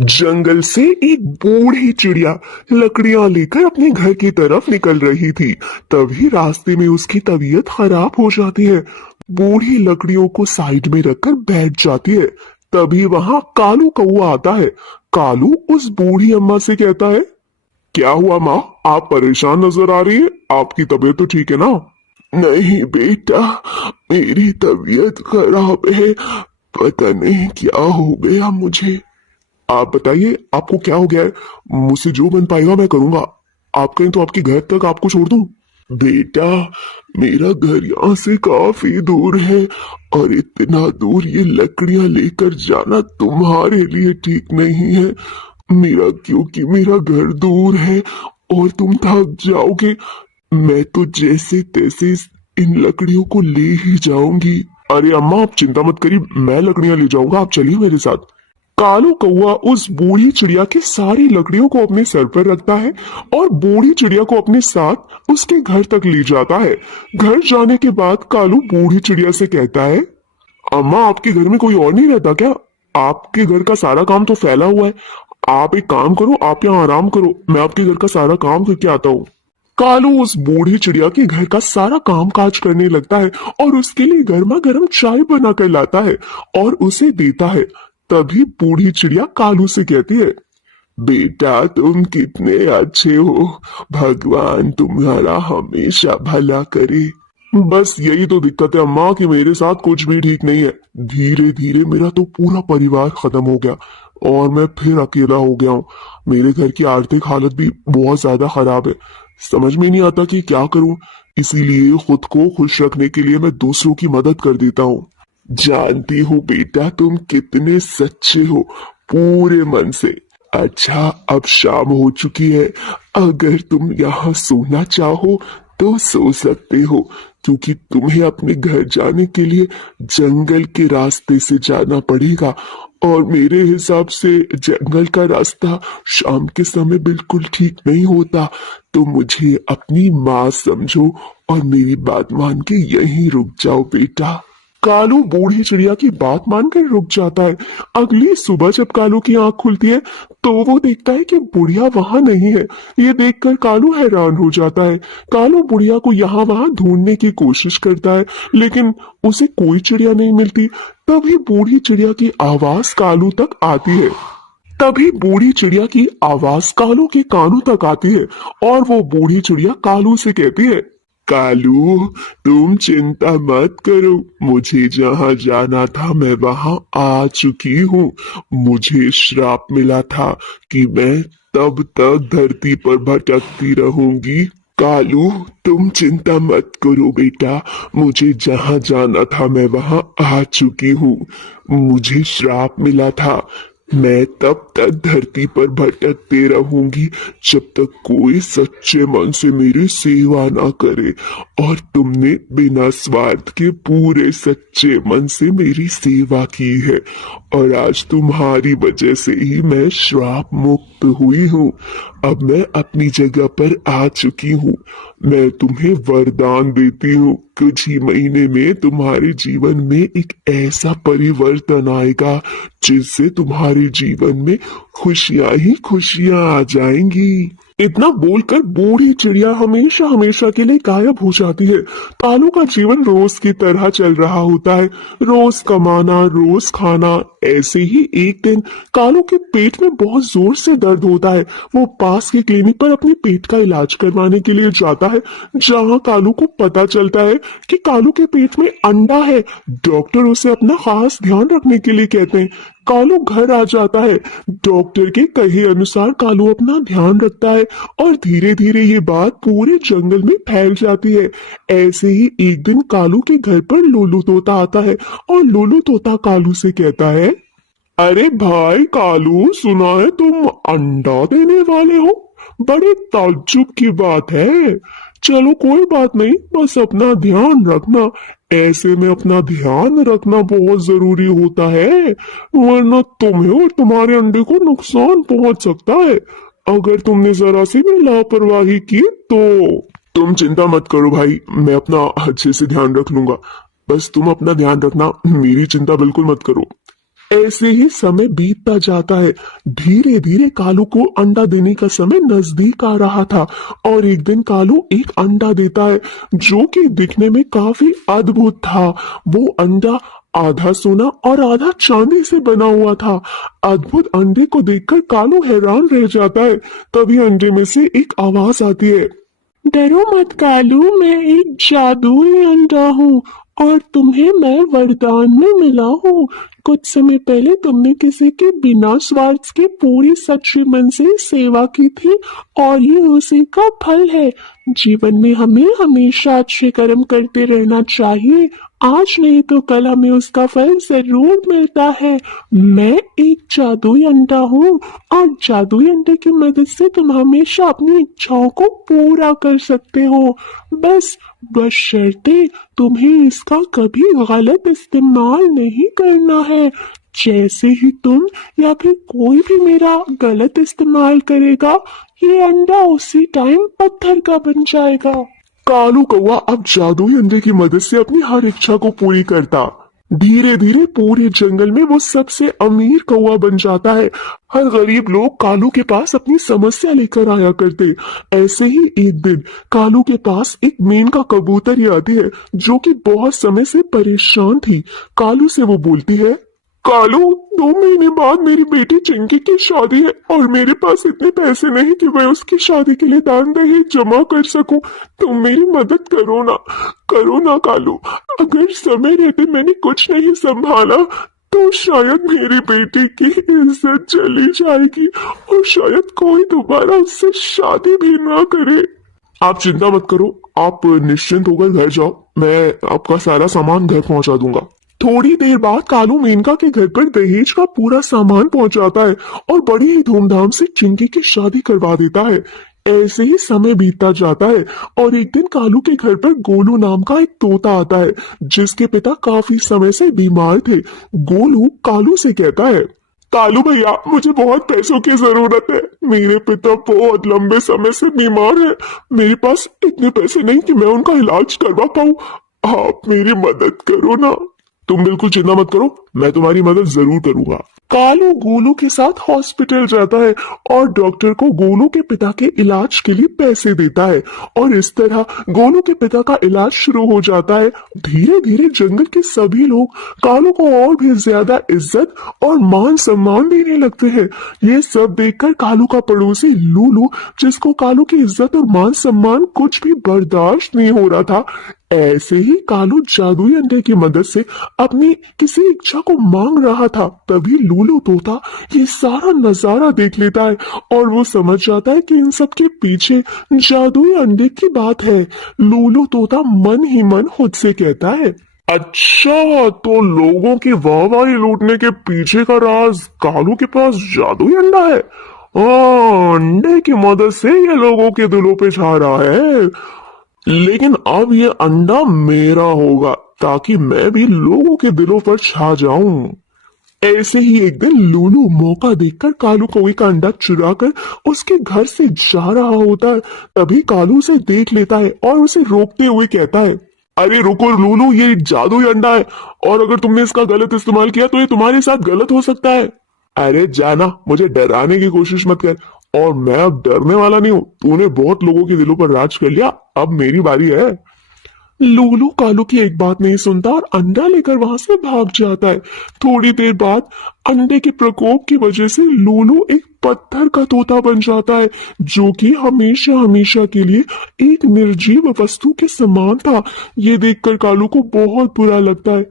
जंगल से एक बूढ़ी चिड़िया लकड़ियां लेकर अपने घर की तरफ निकल रही थी। तभी रास्ते में उसकी तबीयत खराब हो जाती है। बूढ़ी लकड़ियों को साइड में रखकर बैठ जाती है। तभी वहां कालू कौआ आता है। कालू उस बूढ़ी अम्मा से कहता है, क्या हुआ माँ, आप परेशान नजर आ रही है, आपकी तबीयत तो ठीक है ना? नहीं बेटा, मेरी तबीयत खराब है। पता नहीं क्या हो गया मुझे। आप बताइए, आपको क्या हो गया है? मुझसे जो बन पाएगा मैं करूंगा। आप कहें तो आपके घर तक आपको छोड़ दूं। बेटा, मेरा घर यहाँ से काफी दूर है और इतना दूर ये लकड़ियां लेकर जाना तुम्हारे लिए ठीक नहीं है। क्योंकि मेरा घर दूर है और तुम थक जाओगे। मैं तो जैसे तैसे इन लकड़ियों को ले ही जाऊंगी। अरे अम्मा, आप चिंता मत करिए, मैं लकड़ियां ले जाऊंगा, आप चलिए मेरे साथ। कालू कौआ उस बूढ़ी चिड़िया की सारी लकड़ियों को अपने सर पर रखता है और बूढ़ी चिड़िया को अपने साथ उसके घर तक ले जाता है। घर जाने के बाद कालू बूढ़ी चिड़िया से कहता है, अम्मा, आपके घर में कोई और नहीं रहता क्या? आपके घर का सारा काम तो फैला हुआ है। आप एक काम करो, आप यहाँ आराम करो, मैं आपके घर का सारा काम करके आता हूँ। कालू उस बूढ़ी चिड़िया के घर का सारा काम काज करने लगता है और उसके लिए गर्मा गर्म चाय बना कर लाता है और उसे देता है। तभी बूढ़ी चिड़िया कालू से कहती है, बेटा तुम कितने अच्छे हो, भगवान तुम्हारा हमेशा भला करे। बस यही तो दिक्कत है अम्मा कि मेरे साथ कुछ भी ठीक नहीं है। धीरे धीरे मेरा तो पूरा परिवार खत्म हो गया और मैं फिर अकेला हो गया हूँ। मेरे घर की आर्थिक हालत भी बहुत ज्यादा खराब है। समझ में नहीं आता कि क्या करूं। इसीलिए खुद को खुश रखने के लिए मैं दूसरों की मदद कर देता हूँ। जानती हूँ बेटा, तुम कितने सच्चे हो, पूरे मन से। अच्छा, अब शाम हो चुकी है। अगर तुम यहाँ सोना चाहो तो सो सकते हो, क्योंकि तुम्हें अपने घर जाने के लिए जंगल के रास्ते से जाना पड़ेगा और मेरे हिसाब से जंगल का रास्ता शाम के समय बिल्कुल ठीक नहीं होता। तो मुझे अपनी माँ समझो और मेरी बात मान के यहीं रुक जाओ बेटा। कालू बूढ़ी चिड़िया की बात मानकर रुक जाता है। अगली सुबह जब कालू की आंख खुलती है तो वो देखता है कि बुढ़िया वहां नहीं है। ये देखकर कालू हैरान हो जाता है। कालू बुढ़िया को यहाँ वहां ढूंढने की कोशिश करता है, लेकिन उसे कोई चिड़िया नहीं मिलती। तभी बूढ़ी चिड़िया की आवाज कालू तक आती है। तभी बूढ़ी चिड़िया की आवाज कालू के कानों तक आती है और वो बूढ़ी चिड़िया कालू से कहती है, कालू, तुम चिंता मत करो, मुझे जहाँ जाना था मैं वहां आ चुकी हूँ। मुझे श्राप मिला था कि मैं तब तक धरती पर भटकती रहूंगी। कालू, तुम चिंता मत करो बेटा, मुझे जहाँ जाना था मैं वहां आ चुकी हूँ। मुझे श्राप मिला था, मैं तब तक धरती पर भटकते रहूंगी जब तक कोई सच्चे मन से मेरी सेवा ना करे। और तुमने बिना स्वार्थ के पूरे सच्चे मन से मेरी सेवा की है और आज तुम्हारी वजह से ही मैं श्राप मुक्त हुई हूँ। अब मैं अपनी जगह पर आ चुकी हूँ। मैं तुम्हें वरदान देती हूँ, कुछ ही महीने में तुम्हारे जीवन में एक ऐसा परिवर्तन आएगा जिससे तुम्हारे जीवन में खुशियां ही खुशियां आ जाएंगी। इतना बोलकर बूढ़ी चिड़िया हमेशा हमेशा के लिए गायब हो जाती है। कालू का जीवन रोज की तरह चल रहा होता है, रोज कमाना, रोज खाना। ऐसे ही एक दिन कालू के पेट में बहुत जोर से दर्द होता है। वो पास के क्लिनिक पर अपने पेट का इलाज करवाने के लिए जाता है, जहाँ कालू को पता चलता है कि कालू के पेट में अंडा है। डॉक्टर उसे अपना खास ध्यान रखने के लिए कहते हैं। कालू घर आ जाता है। डॉक्टर के कहे अनुसार कालू अपना ध्यान रखता है और धीरे धीरे ये बात पूरे जंगल में फैल जाती है। ऐसे ही एक दिन कालू के घर पर लोलू तोता आता है और लोलू तोता कालू से कहता है, अरे भाई कालू, सुना है तुम अंडा देने वाले हो? बड़े ताज्जुब की बात है। चलो कोई बात नहीं, बस अपना ध्यान रखना। ऐसे में अपना ध्यान रखना बहुत जरूरी होता है, वरना तुम्हें और तुम्हारे अंडे को नुकसान पहुंच सकता है अगर तुमने जरा सी भी लापरवाही की तो। तुम चिंता मत करो भाई, मैं अपना अच्छे से ध्यान रख लूंगा। बस तुम अपना ध्यान रखना, मेरी चिंता बिल्कुल मत करो। ऐसे ही समय बीतता जाता है। धीरे धीरे कालू को अंडा देने का समय नजदीक आ रहा था और एक दिन कालू एक अंडा देता है जो कि दिखने में काफी अद्भुत था। वो अंडा आधा सोना और आधा चांदी से बना हुआ था। अद्भुत अंडे को देखकर कालू हैरान रह जाता है। तभी अंडे में से एक आवाज आती है, डरो मत कालू, मैं एक जादुई अंडा हूँ और तुम्हें मैं वरदान में मिला हूँ। कुछ समय पहले तुमने किसी के बिना स्वार्थ के पूरी सच्चे मन से सेवा की थी और ये उसी का फल है। जीवन में हमें हमेशा अच्छे कर्म करते रहना चाहिए। आज नहीं तो कल हमें उसका फल जरूर मिलता है। मैं एक जादुई अंडा हूँ और जादुई अंडे की मदद से तुम हमेशा अपनी इच्छाओं को पूरा कर सकते हो। बस बशर्ते तुम्हें इसका कभी गलत इस्तेमाल नहीं करना है। जैसे ही तुम या फिर कोई भी मेरा गलत इस्तेमाल करेगा, ये अंडा उसी टाइम पत्थर का बन जाएगा। कालू कौवा अब जादुई अंडे की मदद से अपनी हर इच्छा को पूरी करता। धीरे धीरे पूरे जंगल में वो सबसे अमीर कौवा बन जाता है। हर गरीब लोग कालू के पास अपनी समस्या लेकर आया करते। ऐसे ही एक दिन कालू के पास एक मेनका कबूतर आती है जो कि बहुत समय से परेशान थी। कालू से वो बोलती है, कालू, 2 महीने बाद मेरी बेटी चिंकी की शादी है और मेरे पास इतने पैसे नहीं कि मैं उसकी शादी के लिए दान दहेज जमा कर सकूं। तुम मेरी मदद करो ना कालू। अगर समय रहते मैंने कुछ नहीं संभाला तो शायद मेरी बेटी की इज्जत चली जाएगी और शायद कोई दोबारा उससे शादी भी ना करे। आप चिंता मत करो, आप निश्चिंत होकर घर जाओ, मैं आपका सारा सामान घर पहुंचा दूंगा। थोड़ी देर बाद कालू मेनका के घर पर दहेज का पूरा सामान पहुंचाता है और बड़ी ही धूमधाम से चिंकी की शादी करवा देता है। ऐसे ही समय बीतता जाता है और एक दिन कालू के घर पर गोलू नाम का एक तोता आता है जिसके पिता काफी समय से बीमार थे। गोलू कालू से कहता है, कालू भैया, मुझे बहुत पैसों की जरूरत है। मेरे पिता बहुत लंबे समय से बीमार है। मेरे पास इतने पैसे नहीं कि मैं उनका इलाज करवा पाऊँ। आप मेरी मदद करो ना। तुम बिल्कुल चिंता मत करो, मैं तुम्हारी मदद जरूर करूंगा। कालू गोलू के साथ हॉस्पिटल जाता है और डॉक्टर को गोलू के पिता के इलाज के लिए पैसे देता है और इस तरह गोलू के पिता का इलाज शुरू हो जाता है। धीरे धीरे जंगल के सभी लोग कालू को और भी ज्यादा इज्जत और मान सम्मान देने लगते हैं। ये सब देखकर कालू का पड़ोसी लूलू, जिसको कालू की इज्जत और मान सम्मान कुछ भी बर्दाश्त नहीं हो रहा था, ऐसे ही कालू जादुई अंडे की मदद से अपनी किसी इच्छा को मांग रहा था। तभी लूलू तोता ये सारा नजारा देख लेता है और वो समझ जाता है कि इन सब के पीछे जादुई अंडे की बात है। लूलू तोता मन ही मन खुद से कहता है, अच्छा, तो लोगों की वाहवाही लूटने के पीछे का राज कालू के पास जादुई अंडा है। अंडे की मदद से ये लोगों के दिलों पे छा रहा है। लेकिन अब ये अंडा मेरा होगा ताकि मैं भी लोगों के दिलों पर छा जाऊं। ऐसे ही एक दिन लूलू मौका देखकर कालू कौवे का अंडा चुराकर उसके घर से जा रहा होता है। तभी कालू उसे देख लेता है और उसे रोकते हुए कहता है, अरे रुको लूलू, ये जादुई अंडा है और अगर तुमने इसका गलत इस्तेमाल किया तो ये तुम्हारे साथ गलत हो सकता है। अरे जाना, मुझे डराने की कोशिश मत कर। और मैं अब डरने वाला नहीं हूं। तूने बहुत लोगों के दिलों पर राज कर लिया, अब मेरी बारी है। लूलू कालू की एक बात नहीं सुनता और अंडा लेकर वहां से भाग जाता है। थोड़ी देर बाद अंडे के प्रकोप की वजह से लूलू एक पत्थर का तोता बन जाता है जो कि हमेशा हमेशा के लिए एक निर्जीव वस्तु के समान था। ये देखकर कालू को बहुत बुरा लगता है।